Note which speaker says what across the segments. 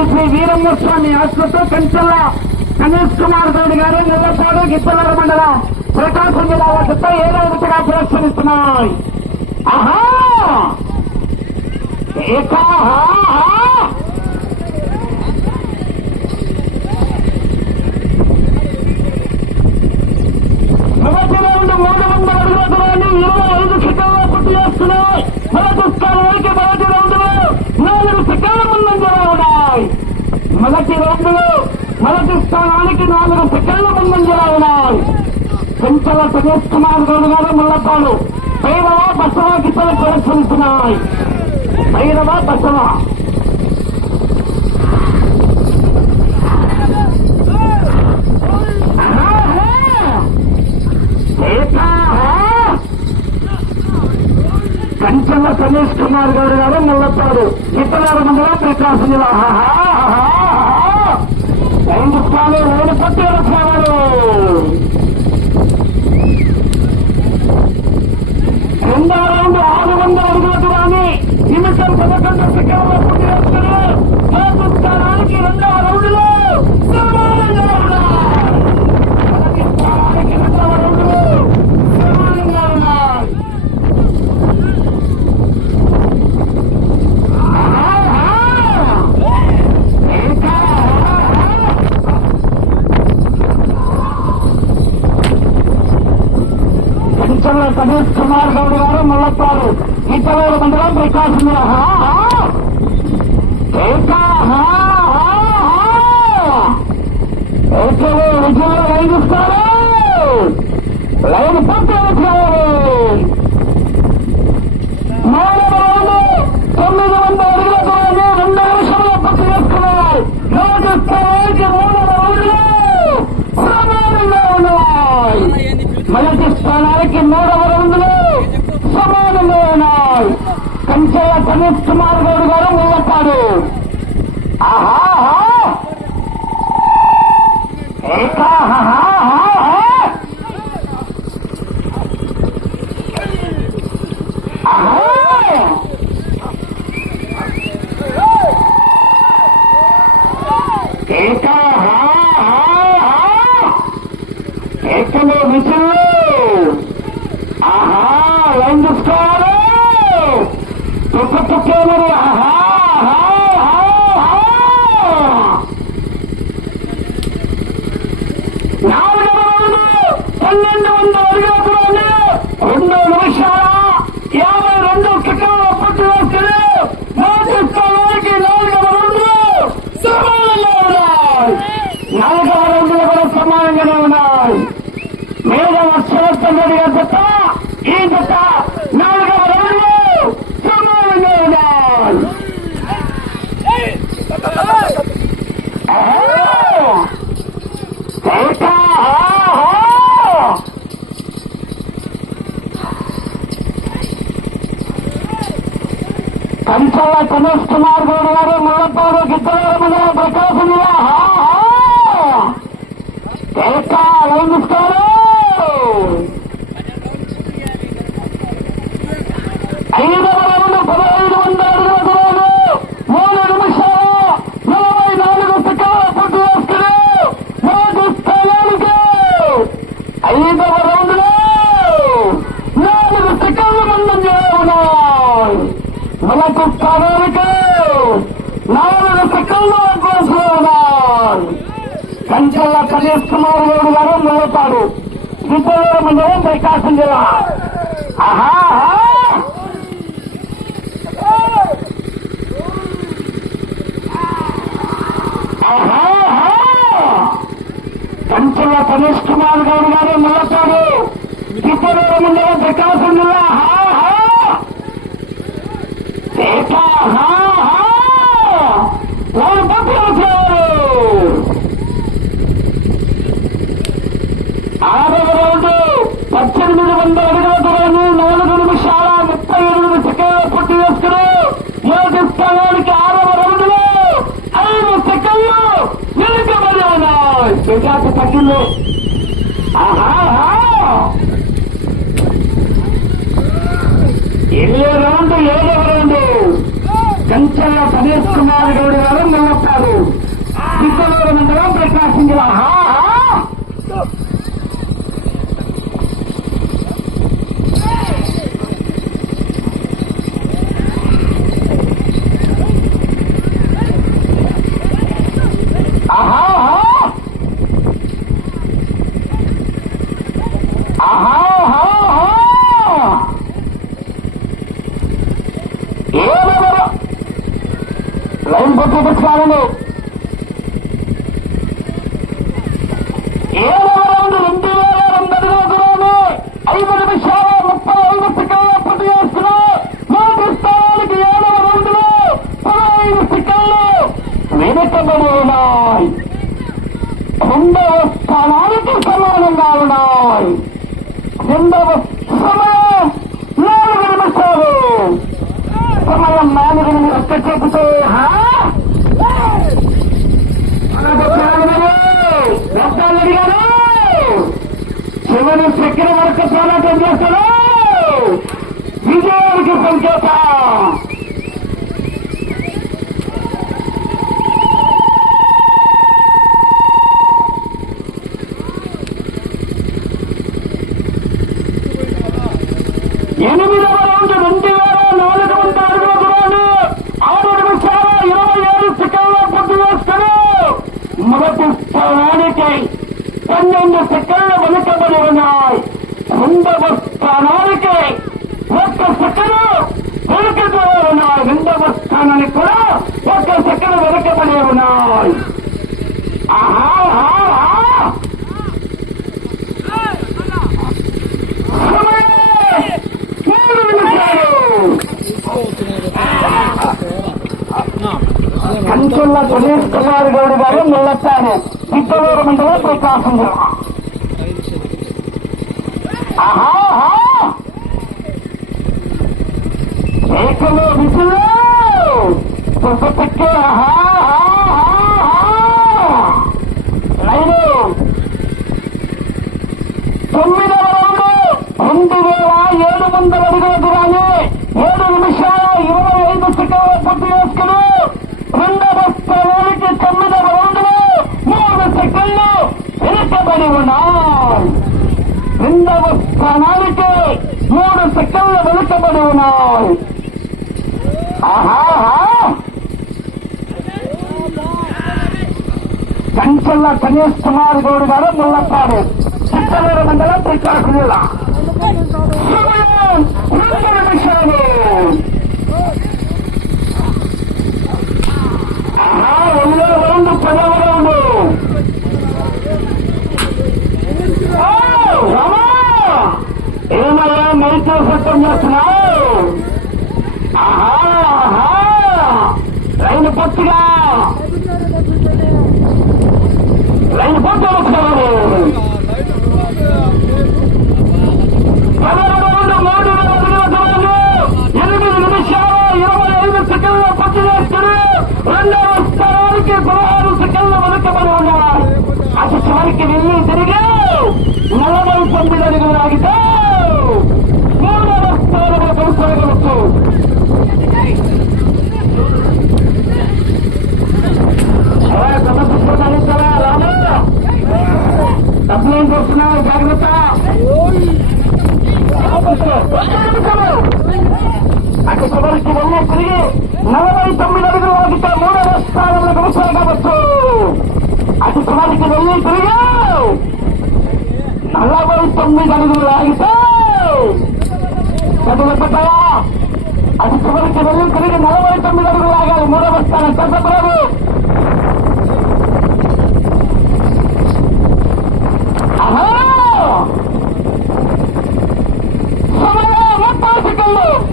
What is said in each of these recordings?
Speaker 1: శ్రీ శ్రీ వీరమ్మ స్వామి ఆసుపత్రి కంచెల్ల గణేష్ కుమార్ గౌడ్ గారు ముల్లపాడు గిద్దలూరు మండలం ప్రకాశం జిల్లా వాటితో ఏదో ఒకటిగా ప్రదర్శనిస్తున్నాయి ఆహా! ఏకా ఆహా మొదటి రౌండ్ మూడు వందల అడుగుల దూరాన్ని ఇరవై ఐదు సెకండ్లో పూర్తి చేస్తున్నాయి మొదటి స్థానానికి మొదటి రౌండ్లో నాలుగు సెకండ్ల ముందంజలో ఉన్నాయి మొదటి రౌండ్ మొదటి స్థానానికి నాలుగు సెకండ్ల ముందంజలా ఉన్నాయి. పెంచల సతీష్ కుమార్ గౌడ్ గారు ముల్లపాడు భైరవ బసవ గిత్తలు ప్రదర్శిస్తున్నాయి భైరవ బసవ. కంచెల సతీష్ కుమార్ గౌడ్ గారు ముల్లపాడు గిత్తలారు మండలం ప్రకాశం జిల్లా. ఐదు స్థానం ఓడి రెండో రౌండ్ ఆరు వందల అడుగులకు కానీ నిమిషం పదకొండు సెకండ్లో పూర్తి చేస్తున్నారు మొదటి స్థానానికి రెండవ రౌండ్లో సమానంగా ఉన్నారు మొదటి స్థానానికి రెండవ రౌండ్లో సమానంగా ఉన్నారు పంచంలో సతీష్ కుమార్ గౌడ్ గారు ముల్లప్పాడు ఇతరుల మండలం ప్రకాశం విజయంలో హా, హా. లైన్ పూర్తి రౌండ్ తొమ్మిది వందల అడుగుల దూరాన్ని రెండు నిమిషంలో పూర్తి చేసుకున్నారు రోజు స్థానానికి మూడవ రౌండ్లో సమానంగా ఉన్నాయి మొదటి స్థానానికి మూడవ రౌండ్లో సమానంగా ఉన్నాయి కంచెల సనీష్ కుమార్ గౌడ్ గారు ముల్లపాడు ఆహా. Oh, ఐదవ రౌండ్ నాలుగు సెకండ్ల ముందు ఉన్నాయి మొదటి స్థానానికి నాలుగు సెకండ్ల అడ్వాన్స్లో ఉన్నాయి కంచెల్ల కనీష్ కుమార్ గౌడ్ గారు ముల్లపాడు శ్రీకాకుళం మండలం ప్రకాశం జిల్లా ఆహా. పట్టుల్లో రౌండ్ ఏదో రౌండ్. కంచెల సతీష్ కుమార్ గౌడ్ గారు నిలుస్తారు మండలం ప్రకాశం లైన్ పట్టుకొచ్చారండి ఏడవ రౌండ్ రెండు వేల రెండు అడుగులు ఐదు నిమిషాల ముప్పై ఐదు సెకండ్ల పూర్తి చేస్తున్నా మొదటి స్థానానికి ఏడవ రౌండ్లో పదహైదు సెకండ్లు వెనుకబడి ఉన్నాయి. రెండవ స్థానానికి సమానంగా ఉన్నాయి రెండవ సమయం నాలుగు నిమిషాలు సమయం నాలుగు నిమిషాలు ఒక్క చెబుతూ రత్నారెడ్డి గారు చివరి చక్కెర వరకు పోరాటం చేస్తారు విజయానికి సంకేతం ఎనిమిదవ రౌండ్ రెండు వేల నాలుగు వందల అడుగుల దూరాన్ని ఆరు నిమిషాల ఇరవై ఏడు సెకండ్ల పూర్తి చేసుకుని మొదటి స్థానానికి పన్నెండు సెకండ్లు వెనుకబడి ఉన్నాయి. రెండవ స్థానానికి ఒక్క సెకండ్ వెనుకబడి ఉన్నాయి రెండవ స్థానానికి కూడా ఒక్క సెకండ్ వెనుకబడి ఉన్నాయి ఆహా ఆహా, ఆహా. సమయం మూడు నిమిషాలు కంచుల్ల సునీల్ కుమార్ గౌడ్ గారు నిలబడ్డారు పిచ్చలూరు మండలం ప్రకాశం జిల్లా ఆహా ఆహా. ఏకలో విసులు పుస్తకే ఆహా ఆహా, ఆహా. లైను తొమ్మిదవ రౌండ్ రెండు వేల ఏడు వందల అడుగుల దూరాన్ని ఏడు నిమిషాల ఇరవై ఐదు సెకండ్లు పూర్తి చేసుకుని రెండవ స్థానానికి తొమ్మిదవ రౌండ్లో మూడు సెకండ్లు వెనుకబడి ఉన్నాయి రెండవ స్థానానికి మూడు సెకండ్లు వెనుకబడి ఉన్నాయి ఆహా కంచెల్ల గణేష్ కుమార్ గౌడ్ గారు ముల్లపాడు చిత్తలూరు మండలం ప్రకాశం జిల్లా రెండు నిమిషాలు రెండో. రౌండ్ పదవ రౌండ్ ఏమయ్యా మైతో సత్యం చేస్తున్నావు ఆహా ఆహా లైన్ రెండు లైన్ వస్తున్నారు పదహారు మూడు ఎనిమిది ఇరవై ఐదు సెకండ్ల పట్టు చేస్తారు రెండవ అటు చివరికి వెళ్ళి తిరిగి నలభై తొమ్మిది అడుగులు ఆగితే మూడవ స్థానంలో కొనసాగవచ్చు అటు చివరికి వెళ్ళి తిరిగి నలభై తొమ్మిది అడుగులు ఆగితే చదువుకుంటావా అటు చివరికి వెళ్ళి తిరిగి నలభై తొమ్మిది అడుగులు ఆగాలి మూడవ స్థానం చంద్రబాబు ఆహా Bicycle!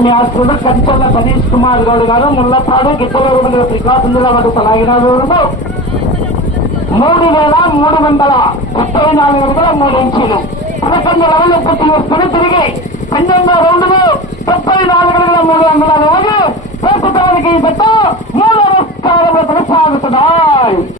Speaker 1: వీరమ్మస్వామి ఆస్తులు కంచెల సతీష్ కుమార్ గౌడ్ గారు ముల్లపాడు గిద్దలూరు గారు శ్రీకాకుళం జిల్లా వరకు తలాగినారు మూడు వేల మూడు వందల ముప్పై నాలుగు వందల మూడు ఇంచులు పదకొండు రౌండ్లు పూర్తి చేసుకుని తిరిగి పన్నెండో రౌండ్లు ముప్పై నాలుగు వందల మూడు వందల రోజు ప్రస్తుతానికి ఈ జట్టు మూడవ స్థానంలో కొనసాగుతున్నాయి